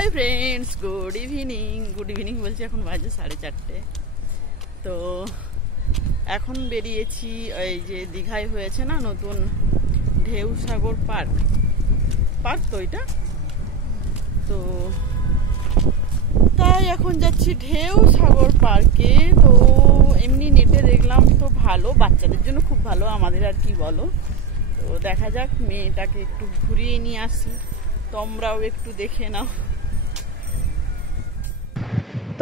Hi friends, good evening বলছি, এখন বাজে 4:30। তো এখন বেরিয়েছি ওই যে দীঘায় হয়েছে না নতুন ঢেউ সাগর পার্ক তো এটা, তো তাই এখন যাচ্ছি ঢেউ সাগর পার্কে। তো এমনি নেটে দেখলাম তো ভালো, বাচ্চাদের জন্য খুব ভালো, আমাদের আর কি বলো। তো দেখা যাক, মেয়েটাকে একটু ঘুরিয়ে নিয়ে আসি, তোমরাও একটু দেখে নাও।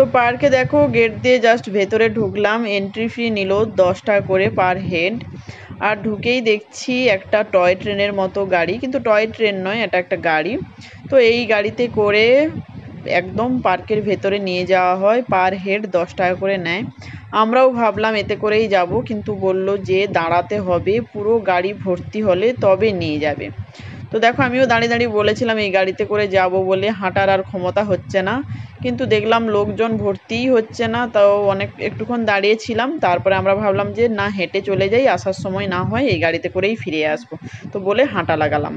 তো পার্কে দেখো, গেট দিয়ে জাস্ট ভেতরে ঢুকলাম, এন্ট্রি ফি নিল 10 টাকা করে পার হেড। আর ঢুকেই দেখছি একটা টয় ট্রেনের মতো গাড়ি, কিন্তু টয় ট্রেন নয়, এটা একটা গাড়ি। তো এই গাড়িতে করে একদম পার্কের ভেতরে নিয়ে যাওয়া হয়, পার হেড 10 টাকা করে নেয়। আমরাও ভাবলাম এতে করেই যাব, কিন্তু বলল যে দাঁড়াতে হবে, পুরো গাড়ি ভর্তি হলে তবে নিয়ে যাবে। তো দেখো, আমিও দাঁড়িয়ে দাঁড়িয়ে বলেছিলাম এই গাড়িতে করে যাব বলে, হাঁটার আর ক্ষমতা হচ্ছে না, কিন্তু দেখলাম লোকজন ভর্তিই হচ্ছে না। তাও একটুক্ষণ দাঁড়িয়েছিলাম, তারপরে আমরা ভাবলাম যে না, হেঁটে চলে যাই, আসার সময় না হয় এই গাড়িতে করেই ফিরে আসবো, তো বলে হাঁটা লাগালাম।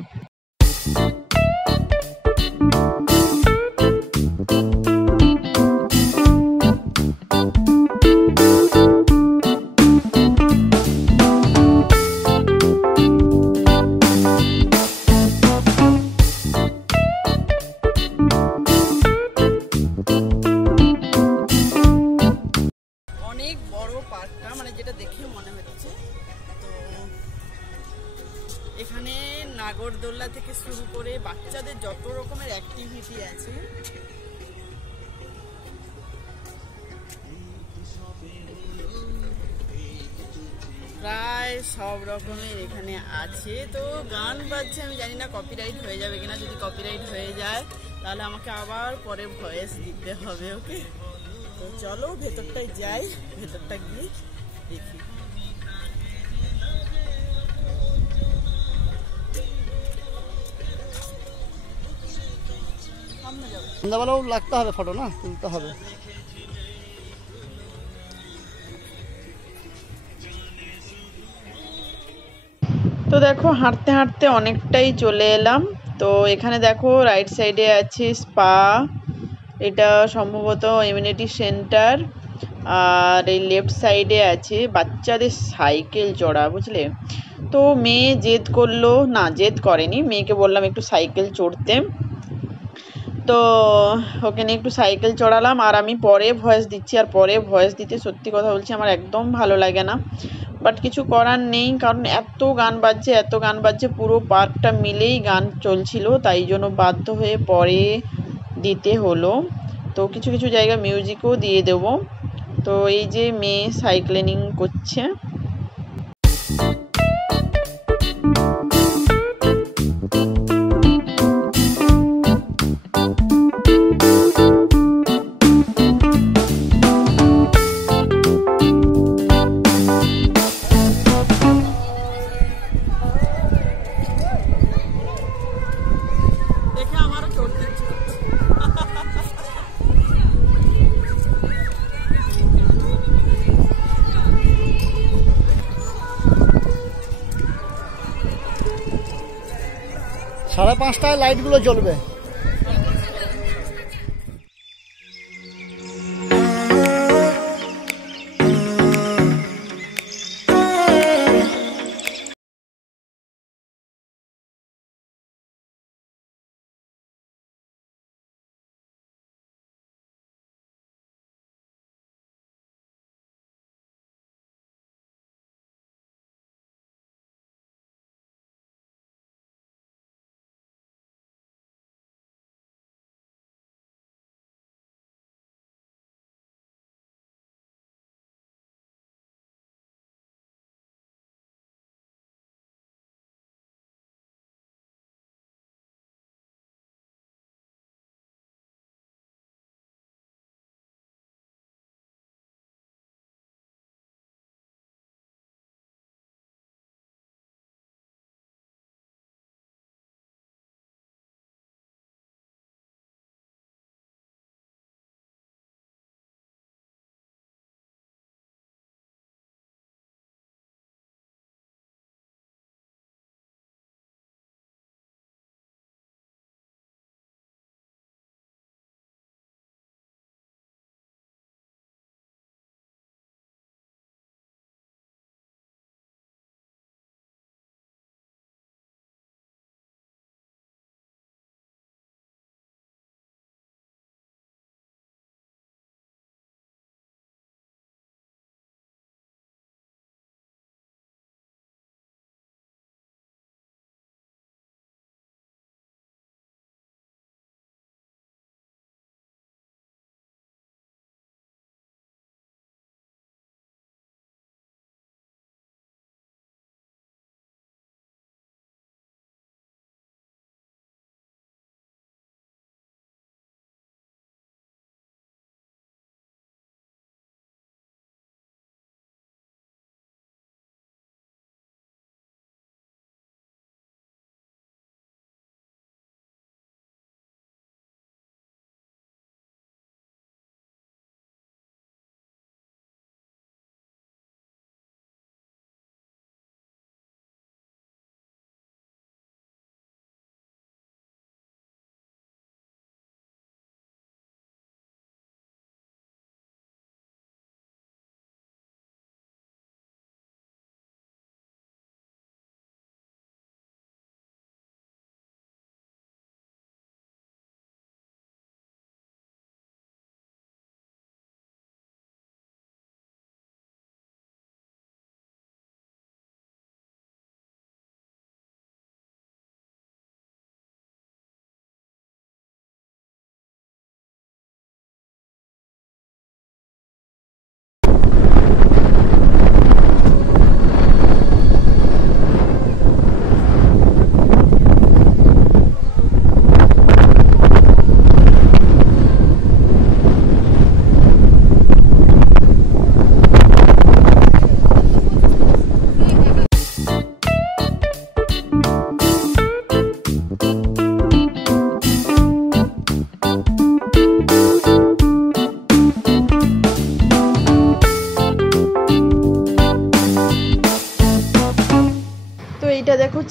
অনেক বড় পার্কটা, মানে যেটা দেখে মনে হচ্ছে। তো এখানে নাগরদোল্লা থেকে শুরু করে বাচ্চাদের যত রকমের অ্যাক্টিভিটি আছে, প্রায় সব রকমের এখানে আছে। তো গান বাজছে, আমি জানি না কপিরাইট হয়ে যাবে কিনা। যদি কপিরাইট হয়ে যায় তাহলে আমাকে আবার পরে ভয়েস দিতে হবে, ওকে? তো চলো ভেতরটায় যাই, ভেতরটা গিয়ে দেখি। সন্ধ্যাবেলাও লাগতে হবে, ফটো না তুলতে হবে। তো দেখো, হাঁটতে হাঁটতে অনেকটাই চলে এলাম। তো এখানে দেখো রাইট সাইডে আছে স্পা, এটা সম্ভবত ইমিউনিটি সেন্টার। আর এই লেফট সাইডে আছে বাচ্চাদের সাইকেল চড়া, বুঝলে? তো মেয়ে জেদ করলো, না জেদ করেনি, মেয়েকে বললাম একটু সাইকেল চড়তে। তো ওকে নিয়ে একটু সাইকেল চড়ালাম, আর আমি পরে ভয়েস দিচ্ছি। আর পরে ভয়েস দিতে সত্যি কথা বলছি আমার একদম ভালো লাগে না, বাট কিছু করার নেই, কারণ এত গান বাজছে, পুরো পার্কটা মিলেই গান চলছিল, তাই জন্য বাধ্য হয়ে পরে দিতে হলো। তো কিছু কিছু জায়গা মিউজিকও দিয়ে দেবো। তো এই যে মেয়ে সাইক্লিং করছে। দেখে আমারও চড়তে ইচ্ছে করছে। সাড়ে 5টায় লাইটগুলো জ্বলবে।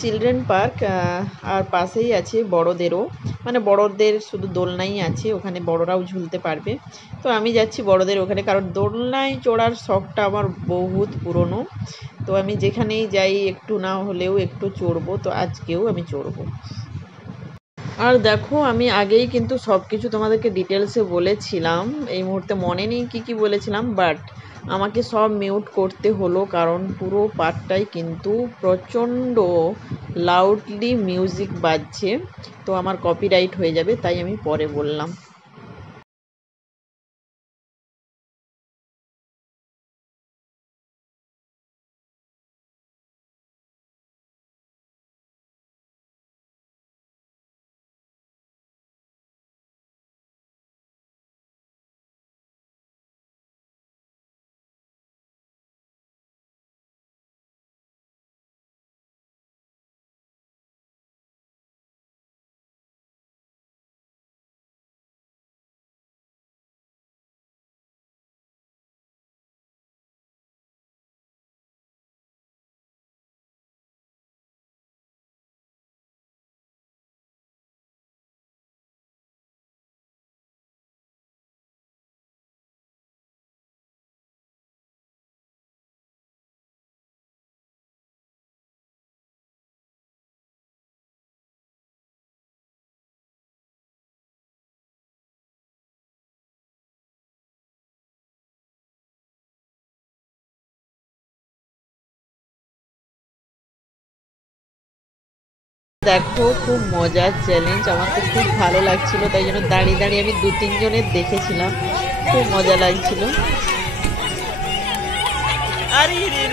চিলড্রেন পার্ক, আর পাশেই আছে বড়দেরও, মানে বড়দের শুধু দোলনাই আছে, ওখানে বড়রাও ঝুলতে পারবে। তো আমি যাচ্ছি বড়দের ওখানে, কারণ দোলনায় চড়ার শখটা আমার বহুত পুরনো। তো আমি যেখানেই যাই একটু না হলেও একটু চড়বো, তো আজকেও আমি চড়বো। আর দেখো আমি আগেই কিন্তু সব কিছু তোমাদেরকে ডিটেলসে বলেছিলাম, এই মুহূর্তে মনে নেই কি কি বলেছিলাম, বাট আমাকে সব মিউট করতে হলো কারণ পুরো পার্কটাই কিন্তু প্রচণ্ড লাউডলি মিউজিক বাজছে, তো আমার কপিরাইট হয়ে যাবে, তাই আমি পরে বললাম। দেখো খুব মজার চ্যালেঞ্জ, আমার তো খুব ভালো লাগছিল, তাই জন্য দাঁড়িয়ে দাঁড়িয়ে আমি 2-3 জনের দেখেছিলাম, খুব মজা লাগছিল। আরে রে